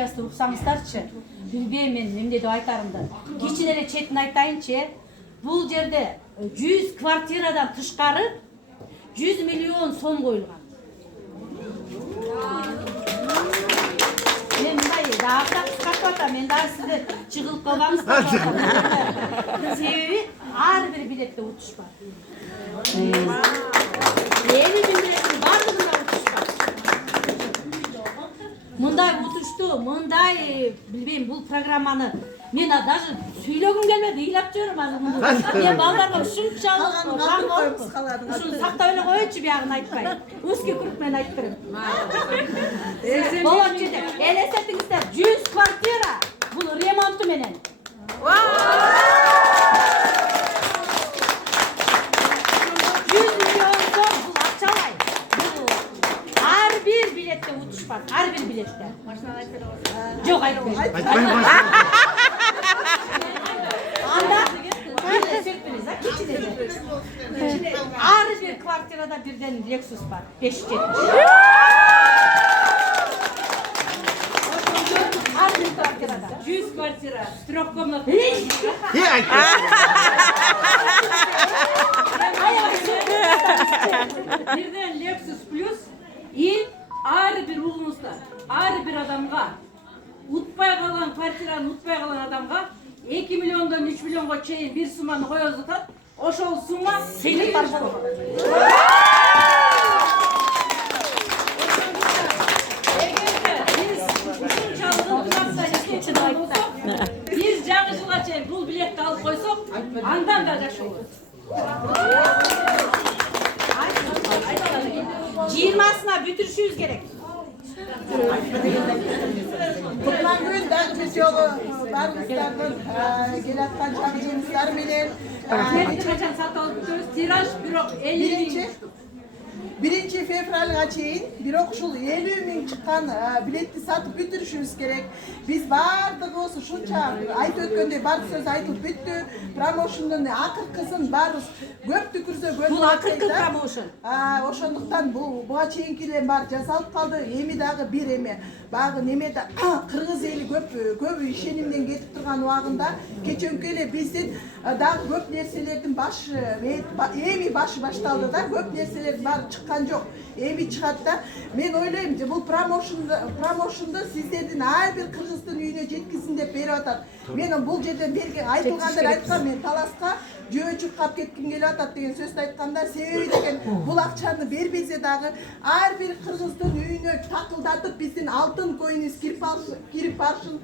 фамилиясын уксаңыздарчы. Билбеймин эмне деп айтарымды. Кичине эле четин айтайынчы. Бул жерде 100 квартирадан тышкары 100 миллион сом коюлган. Мен мындай дагы кыскартып атам. Мен дагы сиздер чыгылып калбаңыз. Себеби ар бир билетте утуш бар. 50 билеттин бардыгында утуш бар. Мындай утушту, мындай билбейм бул программаны мен даже сүйлөгүм келмеди, ыйлап жүрөм азыр муну. Мен балдарга ушунчалык ушуну сактап эле коечу биягын айтпай. Узкий круг менен айтып берем. Болот жерде элестетиңиздер 100 квартира бул ремонту менен. 100 миллион сом бул акчалай. Ар бир билетте утуш бар, ар бир билетте. Машина айтып берем. Жок айтпайм. Ар бир квартирада бирден Lexus бар. 570. Ар бир квартирада 100 квартира, 3-комнатный. Бирден Lexus плюс и ар бир угуңузда, ар бир адамга утпай калган квартираны утпай калган адамга 2 миллиондан 3 миллионго чейин бир сумманы коёбуз атат. Ошол сумма сыйлык бар болот. Биз жаңы жылга чейин бул билетти алып койсок, андан да жакшы болот. 20-сына бүтүрүшүбүз керек. Bundan gün dağıtış yolu barımızlardan gelatkan çağıcımızlar menen. Kaçan saat alıp tiraj bürok 50 Birinci fevralga çeyin bir okuşul 50 bin çıkan biletli satıp bütürüşümüz gerek. Biz bardık olsun şunça ayt ötkönde bar söz aytılıp büttü. Promotion'dan akır kızın barız köp tükürse köp. Bu akırkı promotion. Oşonduktan buğa çeyinkiler bar jasalıp kaldı. Emi dağı bir emi. Bağı nemede Kırgız eli köp işenimden getip turgan uagında keçönkele bizden dağı köp nerselerden emi başı baştaldı da köp nerseler bar çıkan yok. Emi çıkartta men oylayım bu promotionda sizlerden her bir Kırgız'ın üyüne jetkisin dep berip atat. Men bul жерден берген айтылгандар айткан мен таласка жөө чуркап кетким келип атат деген сөздү айтканда себеби деген бул акчаны бербесе дагы ар бир кыргыздын үйүнө такылдатып биздин алтын коюнубуз кирип барышын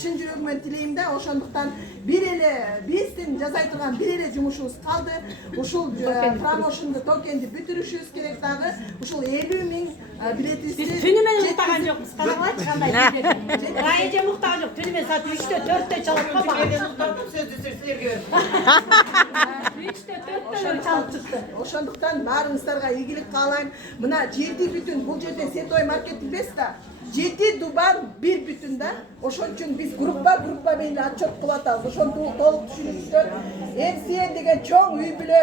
чын жүрөгүмөн тилейм да. Ошондуктан бир эле биздин жасай турган бир эле жумушубуз калды. Ушул промоушнду токенди бүтүрүшүбүз керек дагы. Ушул 50 миң билетибизди Biz tünü menен уктаган жокмуз. Караңлачы кандай билет. Райже уктаган жок. Tünü мен саат 3-тө 4-тө чалып калган. Сөздү силерге берем. 3-тө 4-тө чалып чыкты. Ошондуктан баарыңыздарга ийгилик каалайм. Мына жети бүтүн бул жерде Сетой маркет эмес да. 7 дубан 1 бүтүн да. Ошон үчүн биз группа менен отчет кылып атабыз. Ошону толук түшүнүңүздөр. MCN деген чоң үй бүлө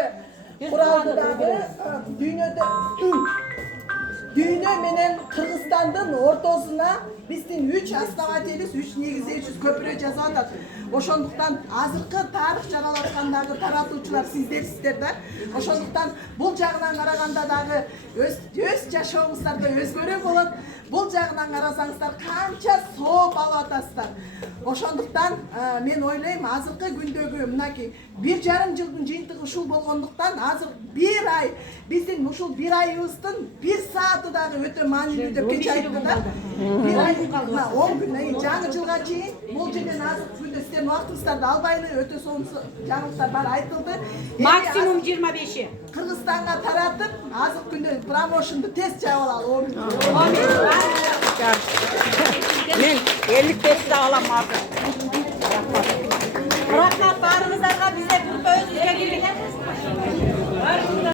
куралды дагы дүйнө менен Кыргызстандын ортосуна биздин 3 основателибиз, 3 негиздөөчүбүз көпүрө жасап атат. Ошондуктан азыркы тарых жаралаткандагы таратуучулар сиздерсиздер да. Ошондуктан бул жагынан караганда дагы өз жашооңуздарда өзгөрө болот. Бул жагынан карасаңыздар канча сооп алып атасыздар. Ошондуктан мен ойлойм азыркы күндөгү мынакей 1,5 жылдын жыйынтыгы ушул болгондуктан азыр 1 ай биздин ушул 1 айыбыздын 1 сааты дагы өтө маанилүү деп кече айтты да. 1 ай 10 күн жаңы жылга чейин бул жерден азыркы күндө сиздердин убактыңыздарды албайлы өтө сонун жаңылыктар бар айтылды. Максимум 25. Кыргызстанга таратып азыркы күндө промоушнду тез жаап алалы. Men 55 de alamam. Рахмат барыңыздарга, бизде группа өзүбүзгө кирген.